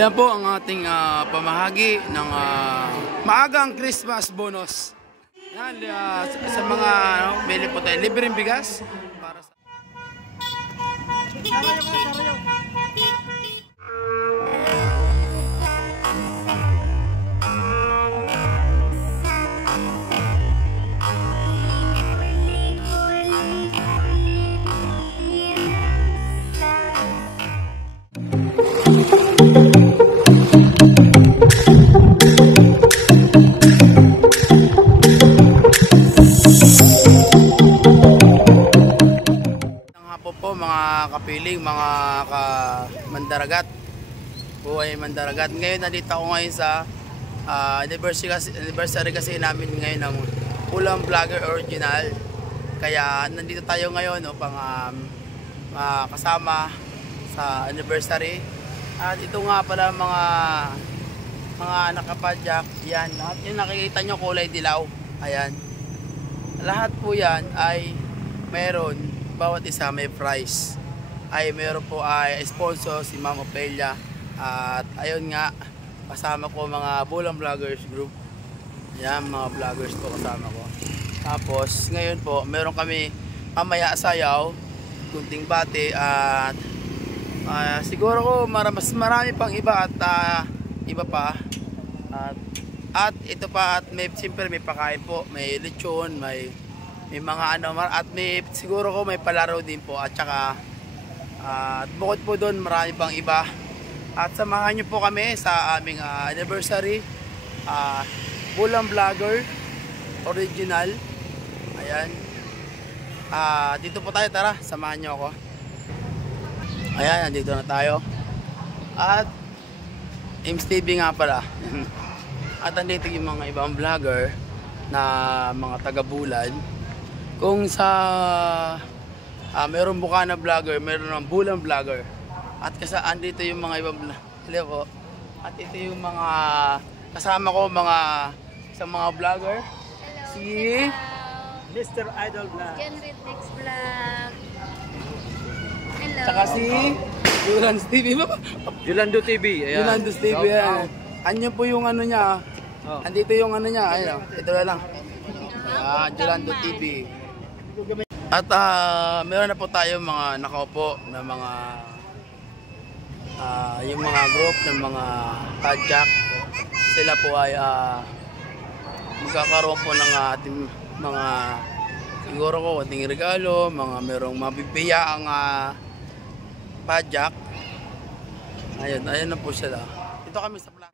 Ayan po ang ating pamahagi ng maagang Christmas bonus. Yan, sa mga bili po tayo, libreng bigas para sa... Mga kapiling, mga mandaragat, buhay mandaragat. Ngayon nandito ako ngayon sa anniversary kasi namin ngayon ng Ulam Vlogger Original. Kaya nandito tayo ngayon upang kasama sa anniversary. At ito nga pala mga nakapadyak yan. At yung nakikita nyo kulay dilaw, ayan. Lahat po yan ay meron, bawat isa may price. Ay meron po ay sponsor si Ma'am Opelia. At ayun nga, kasama ko mga Bulang Vloggers group. Ayan, mga vloggers po kasama ko. Tapos ngayon po meron kami mamaya sayaw, kunting bati, at siguro ko mas marami pang iba at iba pa. At ito pa, at may siyempre may pakain po, may lechon, may mga ano, at may siguro ko may palaro din po, at saka at bukod po doon marami pang iba. At samahan nyo po kami sa aming anniversary Bulang Vlogger Original. Ayan, dito po tayo, tara samahan nyo ako. Ayan, nandito na tayo. At Ames TV nga pala. At nandito yung mga ibang vlogger na mga taga-Bulan. Kung sa meron Bukana vlogger, meron ng Bulang vlogger. At kasaan dito yung mga ibang vlogger po. At ito yung mga kasama ko, sa mga vlogger. Hello, si Mr. Idol Vlog, Kenrit Next Vlog. Hello. Tsaka si Yolando TV. Yolando TV. Ayan. Yolando TV. Anyan po yung ano niya. Andito yung ano niya. Ayun, ito na lang. Ayan, Yolando TV. At meron na po tayo mga nakaupo na mga yung mga group ng mga padyak. Sila po ay magkakaroon po ng ating mga siguro ko ating regalo, mga merong mabibiyaang padyak. Ayun na po sila. Dito kami sa plan.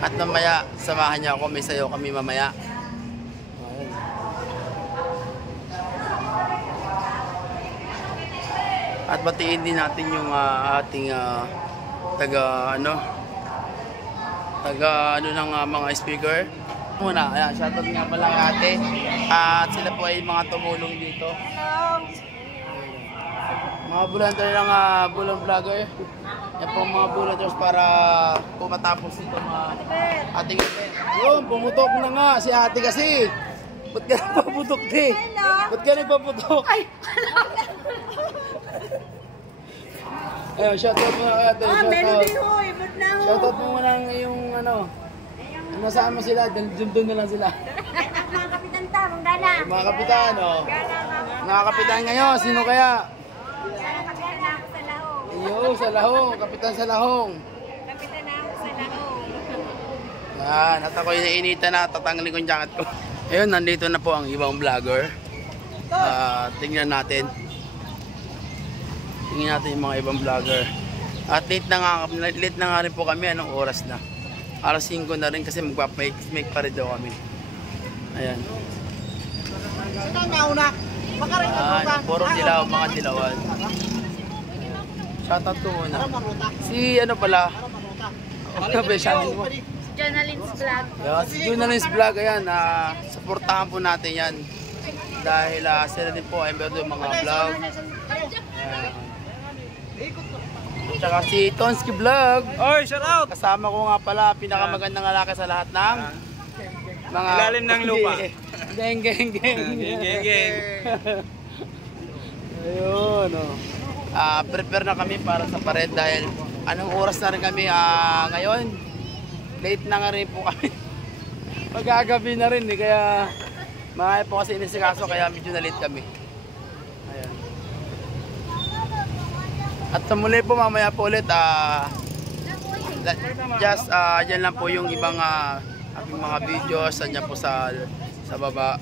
At mamaya samahan niya ako, may sayo kami mamaya. At batiin din natin yung ating taga ng mga speaker. Muna, ayan, shoutout nga pala kay ate. At sila po ay mga tumulong dito. Mga volunteer ng Bulang Vlogger. Yan po mga volunteers para po matapos ito mga ating event. Yun, pumutok na nga si ate kasi. Ba't ka nagpaputok, te? Ba't ka nagpaputok? Ay, ayun, shoutout mo na ate. Shoutout mo muna yung ano. Nasama sila, doon na lang sila. Mga kapitan ta, Manggana. Mga kapitan, oh. Mga kapitan ngayon, sino kaya? Kapitan na ako sa Lahong. Iyo, sa Lahong, kapitan sa Lahong. Kapitan na ako sa Lahong. Yan, at ako'y nainitan na, tatanggalin ko yung jacket ko. Ayun, nandito na po ang ibang vlogger. Tingnan natin. Tingnan natin yung mga ibang vlogger. At late na nga rin po kami. Anong oras na? Alas 5 na rin kasi mag-make pa rin daw kami. Ayan. Sino ang nauna? Puro dilaw, mga dilawan. Shoutout ko muna. Si ano pala? Journalins Vlog. Si Journalins Vlog, ayan. Supportahan po natin yan. Dahil sila din po ay meron yung mga vlog. Tsaka si Tonski Vlog. Oy, shout out! Kasama ko nga pala, pinakamagandang lalaki sa lahat ng mga ilalim ng lupa. Geng. Geng. Ayun, oh. prepare na kami para sa parade dahil anong oras na rin kami ngayon. Late na nga rin po kami. Magagabi na rin eh, kaya mga po kasi inisikaso kaya medyo na late kami. Ayan. At sa muli po mamaya po ulit dyan lang po yung ibang aking mga videos. Dyan po sa baba.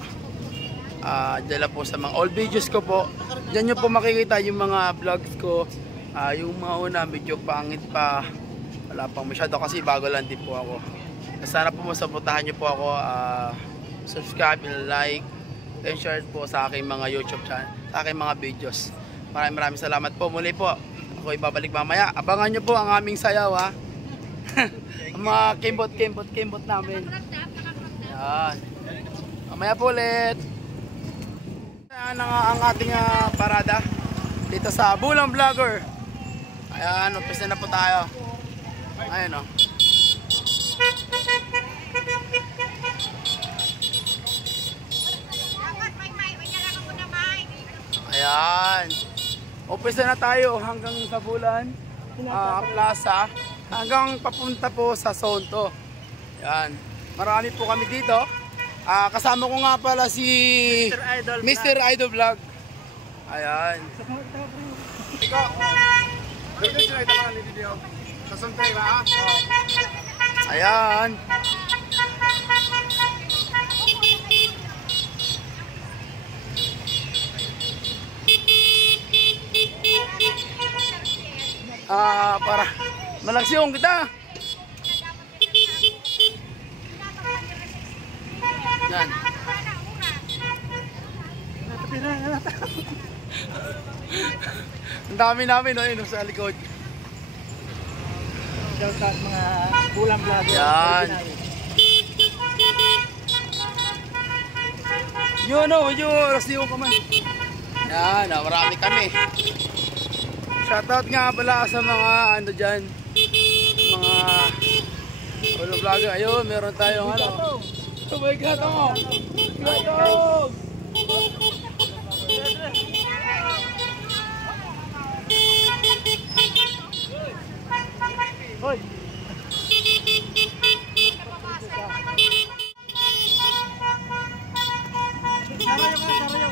Dyan lang po sa mga old videos ko po. Dyan nyo po makikita yung mga vlogs ko. Yung mga una medyo pangit pa. Wala pang masyado kasi bago lang din po ako. Sana po masabotahan nyo po ako. Subscribe, like, and share po sa aking mga YouTube channel, sa aking mga videos. Maraming salamat po. Muli po, ako ibabalik mamaya. Abangan nyo po ang aming sayaw ha. Ang mga kimbot namin. Yan. Mamaya po ulit. Ayan ang ating parada dito sa Bulang Vlogger. Ayan, umpisa na po tayo. Ayan o. Ayan. Umpisa na tayo hanggang sa Bulan Plaza. Hanggang papunta po sa Sonto. Ayan. Marami po kami dito. Kasama ko nga pala si Mr. Idol Vlog. Ayan. Ikaw. Dito sila itaman ni video. Sasuntay ba? Ayan. Para malaksiyong kita. Yan. Ang dami namin no, sa likod. Shout out mga Bulang Vlogger. Yan. Yun o, rasliyo ka man. Yan, marami kami. Shoutout nga pala sa mga ano dyan, mga Bulang Vlogger. Ayun, meron tayong ano. Oh my God, ako! Gatong! Hoy! Sarayo.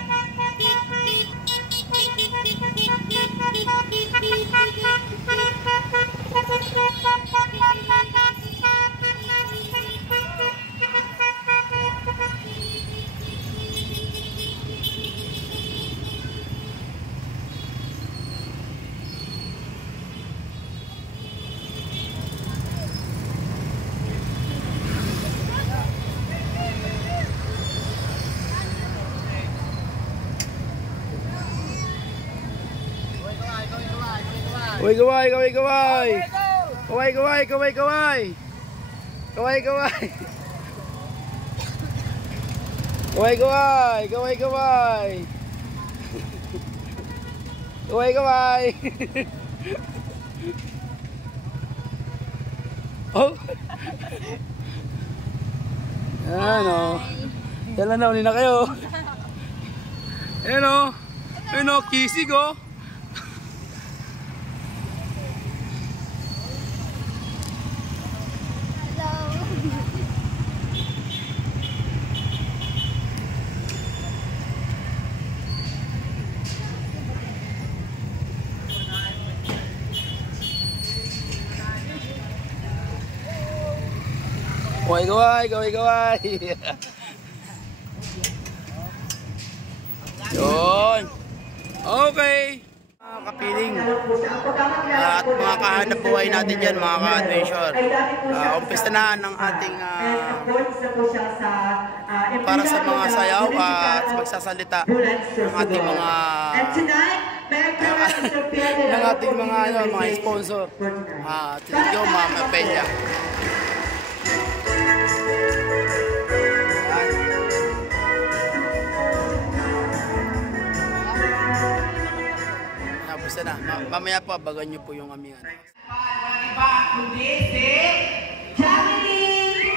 Kaway. Oh. Yan o. Yan na, unin na kayo. Yan o. Yan o, kisig o. Gaway. Yun. Okay. Mga kapiling at mga kahanap buhay natin dyan, mga ka-adventure. Umpisa na ng ating para sa mga sayaw at magsasalita ng ating mga mga sponsor. Thank you, Mama Peña. Basta na, mamaya po abagan nyo po yung aming ano. Iba kundi si Javelin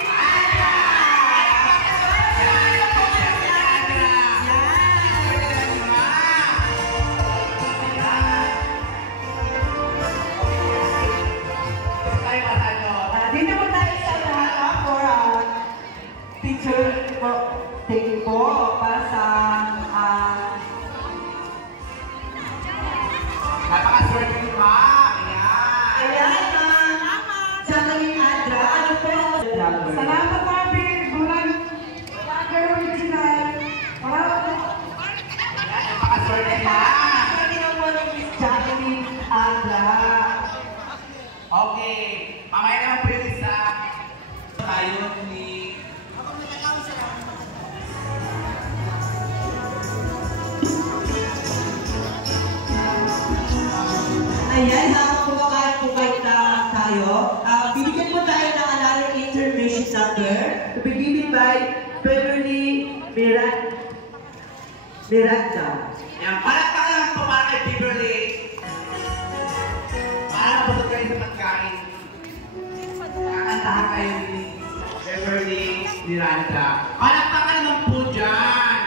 Miranda. Ayan, palakpakan naman po para kay Beverly. Para mabusog kayo sa pagkain. Kakantahan kayo ni Beverly Miranda. Palakpakan naman po dyan.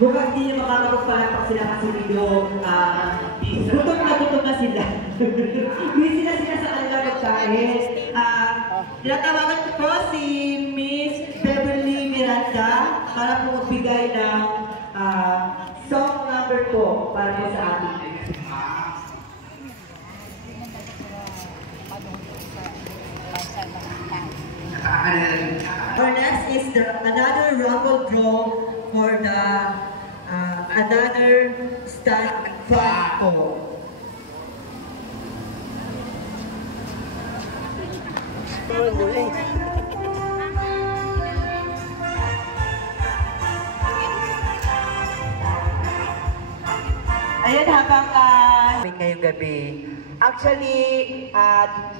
Mukhang hindi niyo makakapagpalapak sila kasi medyo gutom na sila. Busy na sila sa kanilang pagkain. Tinatawagan ko po si Miss Beverly Miranda para po magbigay ng song number po para po sa atin. Our next is another raffle draw for the another stand fund. Ayan, habang ngayong gabi. Actually,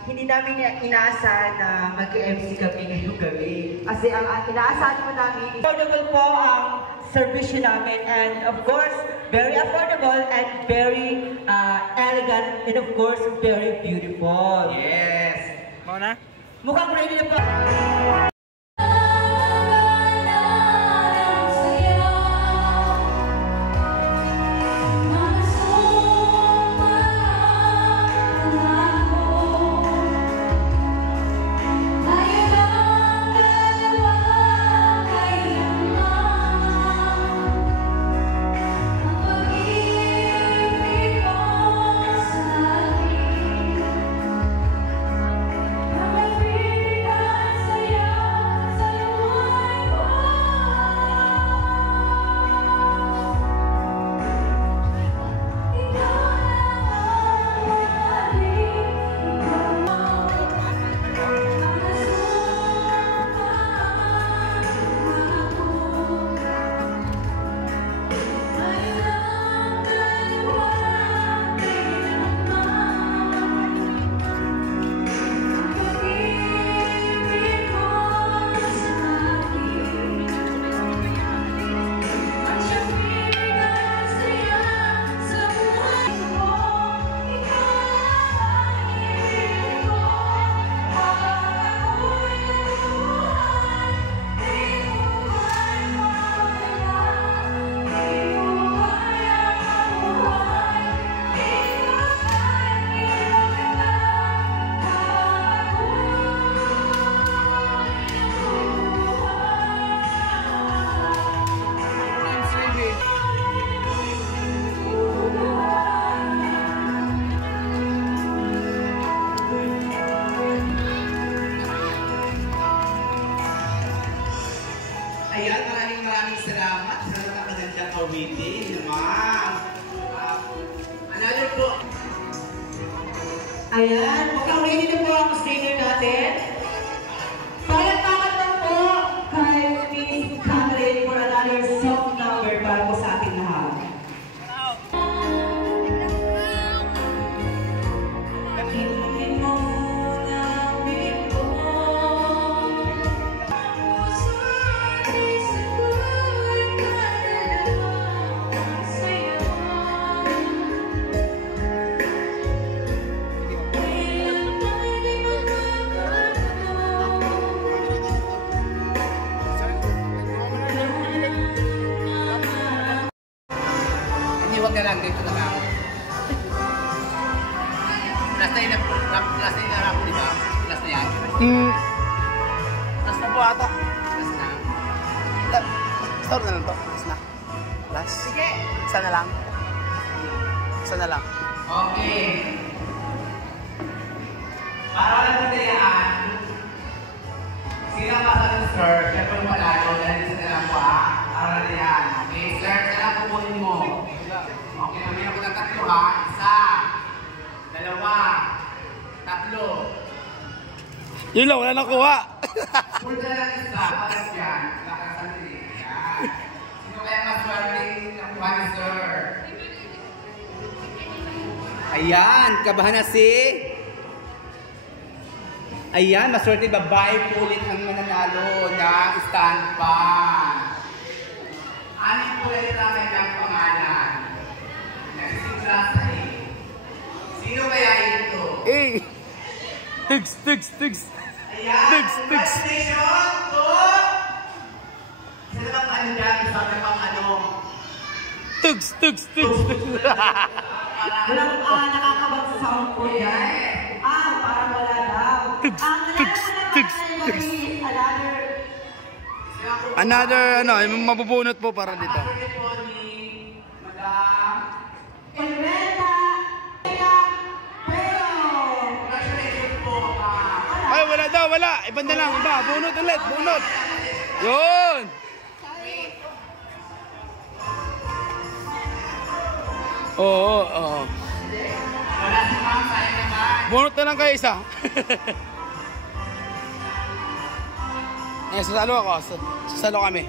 hindi namin inaasahan na mag-MC kami ngayong gabi. Kasi ang inaasahan mo namin, affordable po ang service namin. And of course, very affordable and very elegant and of course, very beautiful. Yes. Muna? Mukhang ready na po. Ayan, maraming salamat sa nakakagandang awitin naman. Another po. Ayan, mukhang ready na po ang singer natin. Palakpakan lang po kay Miss Catherine for another song number para po sa ating lahat. Huwag na lang, dito na lang. Last na yun na ako, di ba? Last na yan? Last na po ata. Last na. Store na lang to. Last na. Last. Sige. Isa na lang. Isa na lang. Okay. Para walang pagdayaan, sino ang pasanin, sir? Siyempre malalo, dahil isa na lang po para yan. Okay, sir, kailangan pupunin mo. Okay, mamaya ko ng tatlo ha. Isa, dalawa, tatlo. Yun lang, wala nakuha. Punta na lang isa, para dyan. Baka yan. Sino kaya maswerte nakuha ni sir? Ayan, kabahan na si... Ayan, maswerte babae po ulit ang mananalo ng stand pan. Anong kulay na kanyang pangalan? Nagsisimula sa A. Sino kaya ito? Tigs. Ayan! Congratulations to... Isa na bang ano dyan? Isa na bang ano? Tigs. Walang nakakabang sa sound po yan. Parang wala daw. Another, mabubunot po para dito. Kapatid po ni Madam... Enreta Pero. Congratulations po, Ma'am. Ay, wala. Iba na lang, iba. Bunot ulit, bunot. Yun. Oo. Wala si Ma'am, sayang naman. Bunot na lang kayo isa. Sasalo ako. Sasalo kami.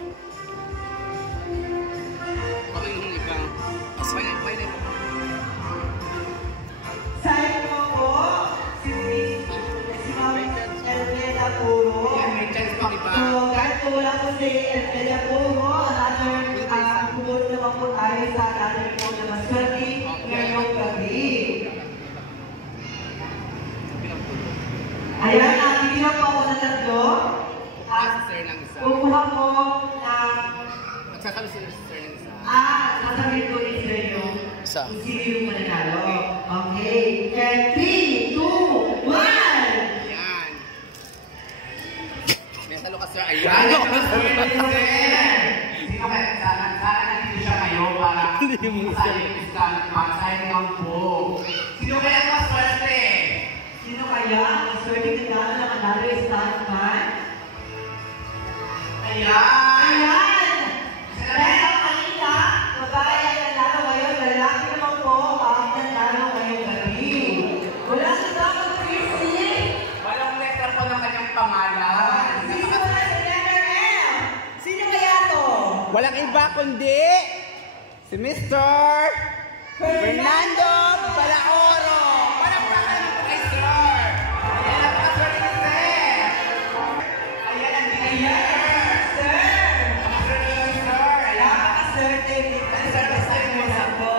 Sa'yo po si Ma'am Enreta Puro. Yan, may chance pang iba. So, kahit po wala po si Enreta Puro, pumulong naman po tayo sa ating po na maswerte ngayong gabi. Ayan, bibigyan po ako ng tatlo. Sir lang isa. Kukuha po ng... Magsasabi si Sir lang isa. sasabihin ko ni Sir yung Isa. kung sino yung mananalo. Okay. And 3, 2, 1! Yan. May salo ka, Sir. Ayan. Sino kaya? Sana nandito siya ngayon para sayang lang po. Sino kaya ang maswerte? Sino kaya ang swerte na nanalo yung stuntman? Ayan. Ayan! Pero kanina, babae ang nanalo ngayon, lalaki naman po ang nanalo ngayong gabi. Walang iba kung Christy. Walang letter po ng kanyang pangalan. Sino wala si letter M? Sino kaya to? Walang iba kundi si Mr. Fernando Balaoro. Palakpakan ng po kay Sir. Ayan, napakaswerte ni Sir. Ayan, andito yan. Napakaswerte ni Sir. Ayan. Napakaswerte. Ang swerte mo sa po.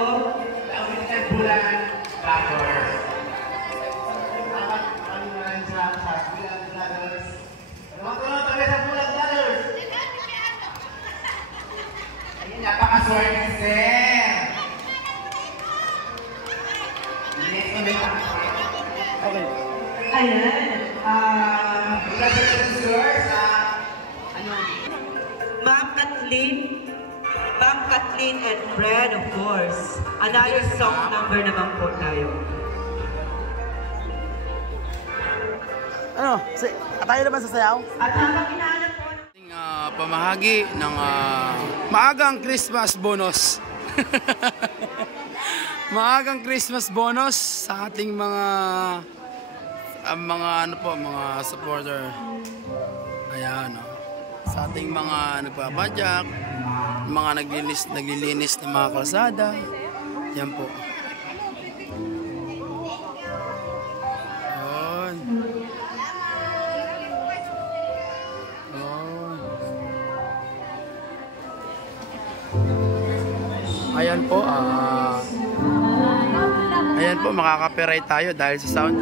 Tawin kay Bulan Bator. Ayan, napakaswerte ni Sir. Next ulit ang Okay. Ayan. congratulations, Sir, sa Ma'am Kathleen and Fred, of course. Another song number naman po tayo. Tayo naman sa sayaw? At habang hinahanap po Pamahagi ng maagang Christmas bonus. Maagang Christmas bonus sa ating mga mga supporter. Ayan, sa ating mga nagpapadyak, mga naglilinis ng mga kalsada. Yan po. Yun. Ayan po, makaka-copyright tayo dahil sa sound.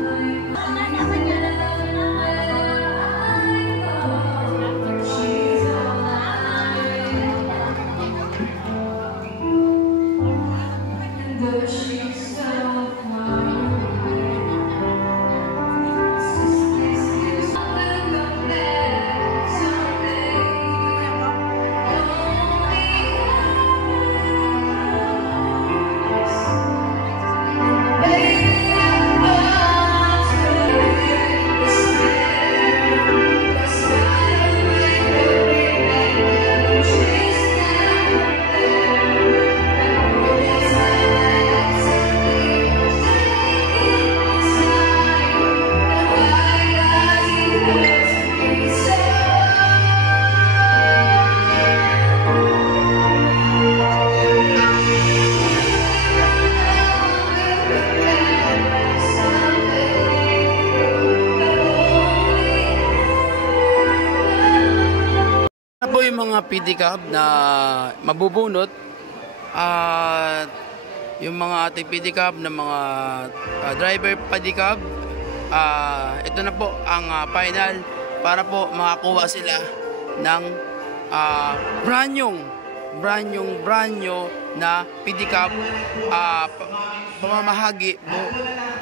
mga pedicab na mabubunot at yung mga ating pedicab na mga driver pedicab, ito na po ang final para po makakuha sila ng brand new na pedicab, pamamahagi po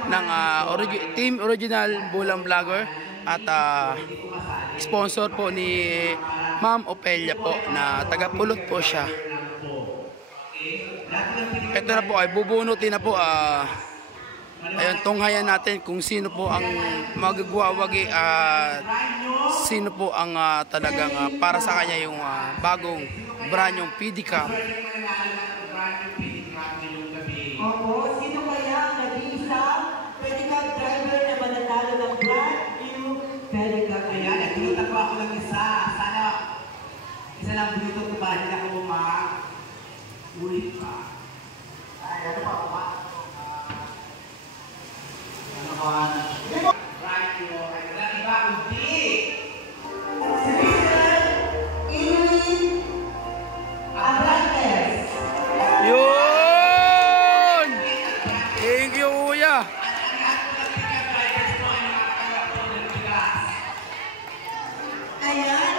ng Team Original Bulang Vlogger at sponsor po ni Ma'am Opelia po na taga-Pulot po siya. Ito na po ay bubunutin na po. Ayun, tunghayan natin kung sino po ang magagwawagi at sino po ang talagang para sa kanya yung bagong brand yung pedicab. Opo, sino kaya ang nag-iisang pedicab driver na mananalo ng brand new pedicab? Ayan, nagbunutan po ako ng isa. Sana isa lang bunutan ko para hindi ako ulit pa. Ay, ano pa ako ba? Ano ba? Right, yo. Ay, wala iba kundi. Si Mr. Irwin Abrantes. Yun! Thank you, kuya! Ayan.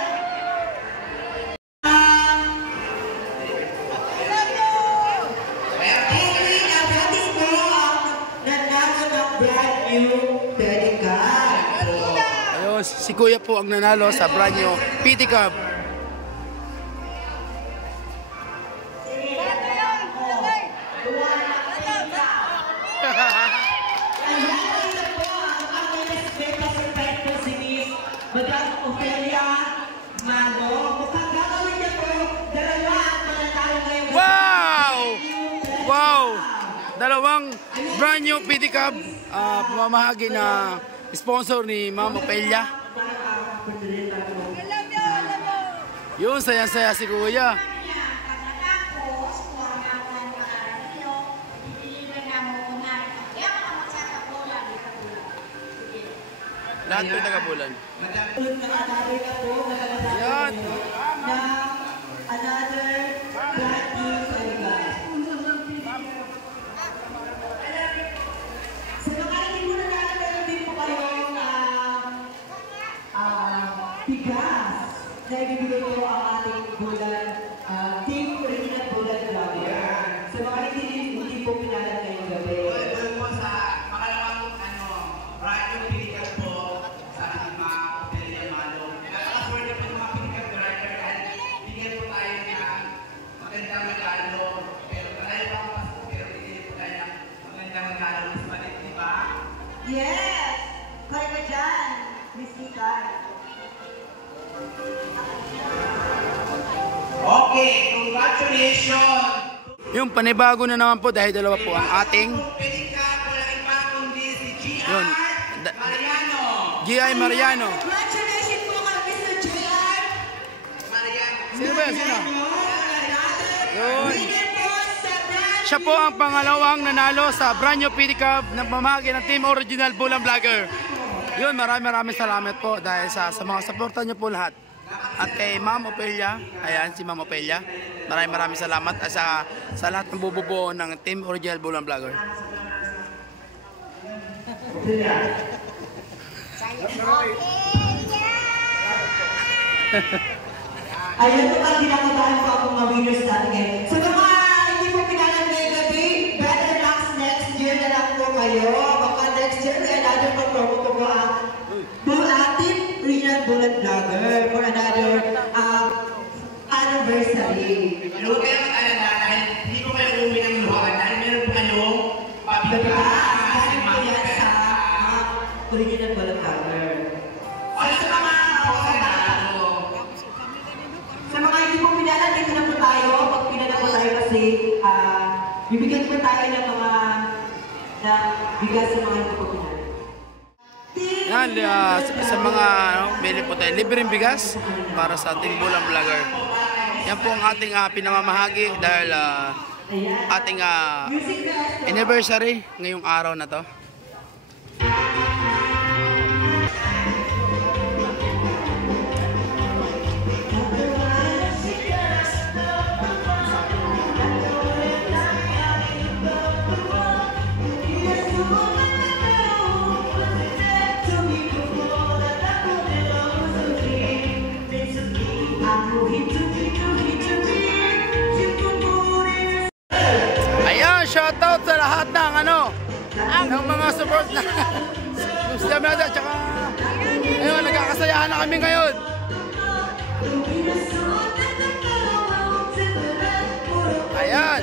Irwin Abrantes po ang nanalo ng brand new pedicab. Ayun, si kuya po ang nanalo sa brand new pedicab. Madam Opelia Mano, mukhang gagawin niya po dalawa ang mananalo ngayong Wow! Wow! Dalawang brand new pedicab, pamamahagi na sponsor ni Ma'am Opelia. Yun, saya-saya si kuya. Lahat po taga-Bulan. Yan. Another brand new pedicab. Sa mga hindi mo meron din po kayong bigas na ibibigay ko ang ating Bulan, Team Original Bulan Vlogger. Sa mga hindi po pinalan ngayong gabi. Doon po sa pangalawang right yung pedicab po sa ating mga Opelia Mano. Nakaka-swerte po mga pedicab driver dahil bigyan po tayo ng magandang regalo. Pero tayo pa pero bigyan po tayo ng magandang regalo. Mas malit, di ba? Yes! Kaya ka dyan, Miss Kikan. Okay, congratulations! Yung panibago na naman po dahil dalawa po ang ating Pedicab, walang iba kundi si Yun. G.R. Mariano. G.I. Mariano. Congratulations po kay Mr. JR. Mariano. Sino ba yan? Sino? Yun. Winner po sa brand Siya po ang pangalawang nanalo sa brand new pedicab na pamahagi ng Team Original Bulang Vlogger. Yun, maraming salamat po dahil sa mga suporta niyo po lahat. At kay Ma'am Opelia, ayan si Ma'am Opelia, maraming salamat at sa lahat ng bububuo ng Team Original Bulang Vlogger. Ayun po ang kinakabahan po akong ma-winners natin ngayon. Sa mga hindi po pinalan ngayong gabi, better luck next year na lang po kayo. Baka next year, kaya natin mag-promo po po ang Team Original Bulan Vlogger for another anniversary. Huwag kayo mag-alala dahil hindi ko kayo uuwi ng luhaan dahil meron po kayong pabigas. Galing po yan sa Original Bulan Vlogger. Ano sa mga Sa mga hindi po pinalan, dito na po tayo. Pag pinalan po tayo kasi bibigyan po tayo ng mga bigas sa mga hindi po pinalan. Yan, sa mga bili po tayo, libreng bigas para sa Team Bulang Vlogger. Yan po ang ating pinamamahagi dahil ating anniversary ngayong araw na to. ng mga support na Lucia Meda, tsaka ayun, nagkakasayahan na kami ngayon. Ayan.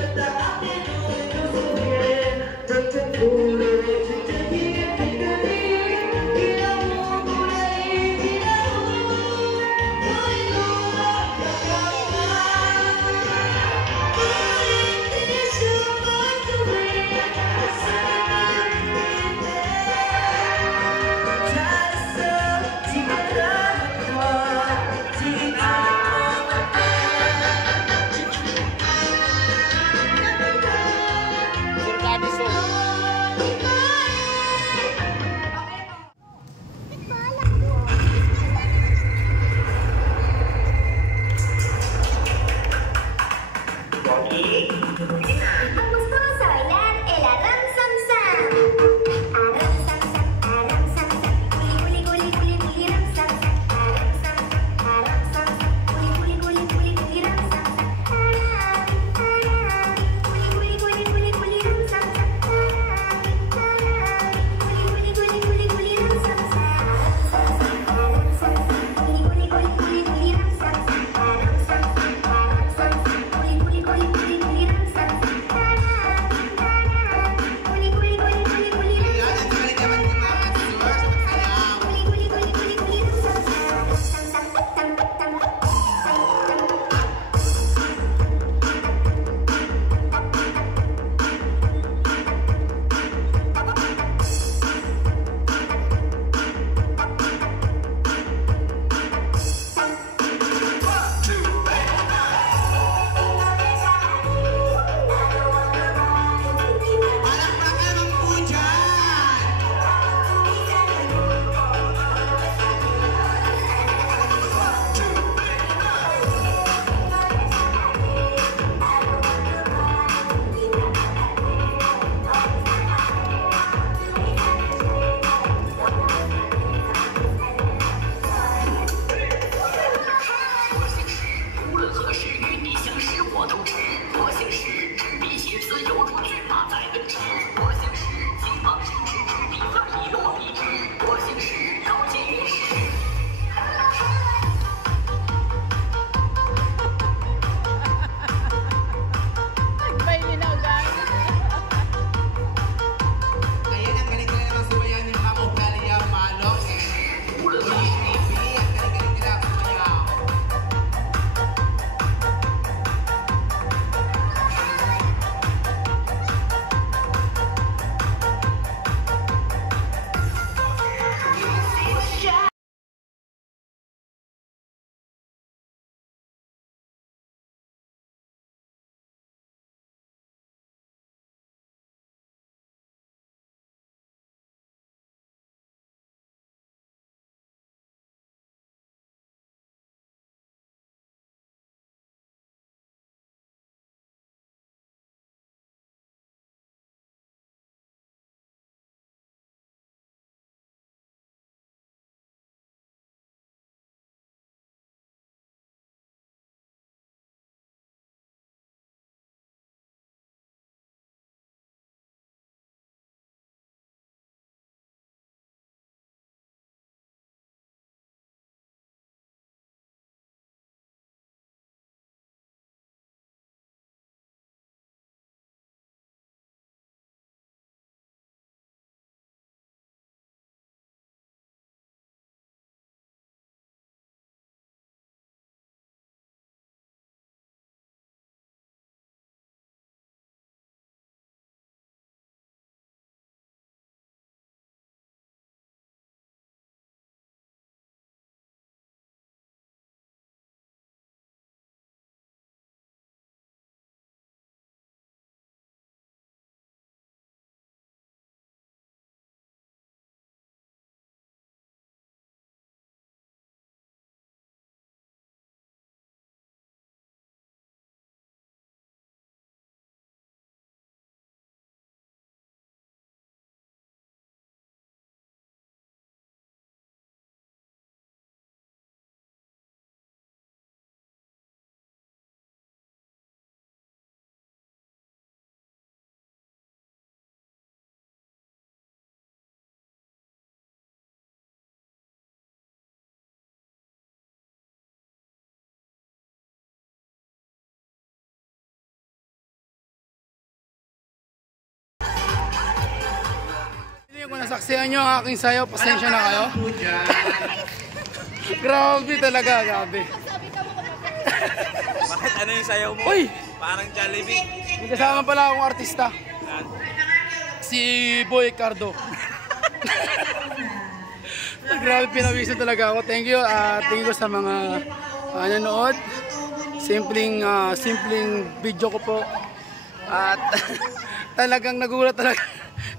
Kung nasaksihan nyo ang aking sayo, pasensya na kayo. Grabe talaga, grabe. Bakit ano yung sayaw mo? Uy! Parang Jollibee. May kasama pala akong artista. Si Boy Cardo. Grabe, pinawisan talaga ako. Thank you. Thank you sa mga nanonood. Simpleng video ko po. At talagang nagulat talaga.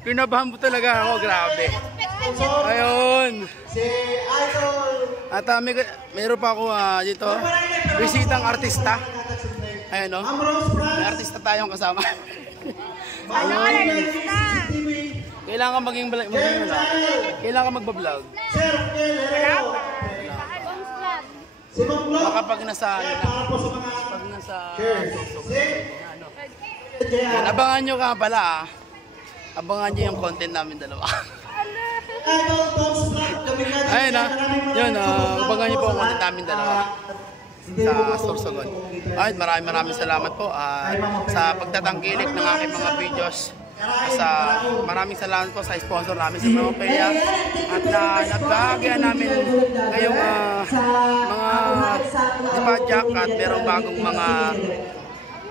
Kinabahan mo talaga ako. Grabe. Ayun. At mayroon pa ako dito. Bisitang artista. Ayun, no? May artista tayong kasama. Kailangan maging kailangan magba-vlog. Baka pag nasa abangan nyo ka pala abangan nyo yung content namin dalawa. Ayun na, yun, abangan nyo po ang content namin dalawa sa Sorsogon. Ay, maraming salamat po sa pagtatangkilik ng aking mga videos. Maraming salamat po sa sponsor namin sa mga Peya at nagbahagyan namin ngayong mga Dipadjak at merong bagong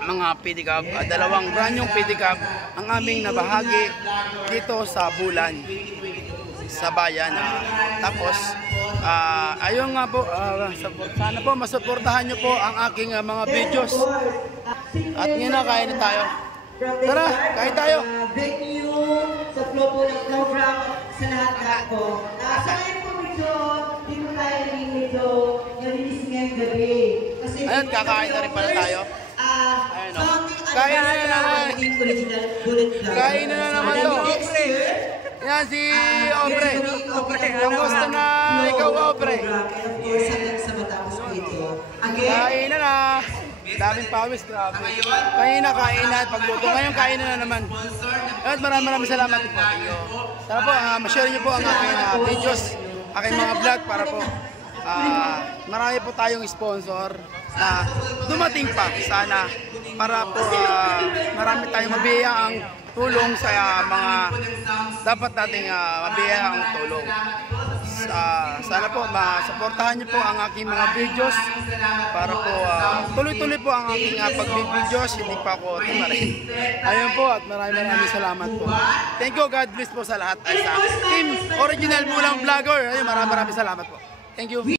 mga pedicab, dalawang brand yung pedicab ang aming nabahagi dito sa Bulan sa bayan. Tapos ayun nga po, sana po masuportahan nyo po ang aking mga videos at ngayon na kain na tayo. Tara, kain tayo. Thank you sa flow po ng program sa lahat po. Sa ngayon po medyo, di po tayo naging medyo nalinis ngayong gabi. Ayun, kakain na rin pala tayo. Ayun, no? Kain na naman. Kain na naman to. Yan si Obre. Kamusta na ikaw, Obre? Kain na na. Daming pawis, grabe. Kanina kain na at pagluto. Ngayon kain na naman. At maraming salamat po. Sana po, ma-share nyo po ang aking videos, aking mga vlog para po marami po tayong sponsor na dumating pa sana para po marami tayong mabiyaang tulong sa mga dapat nating mabiyaang tulong. Sana po masuportahan niyo po ang aking mga videos para po tuloy-tuloy po ang aking pag-videos, hindi pa ako tumarin. Ayun po at maraming salamat po. Thank you, God bless po sa lahat ay sa Team Original Bulang Vlogger. Ayun, maraming salamat po. Thank you.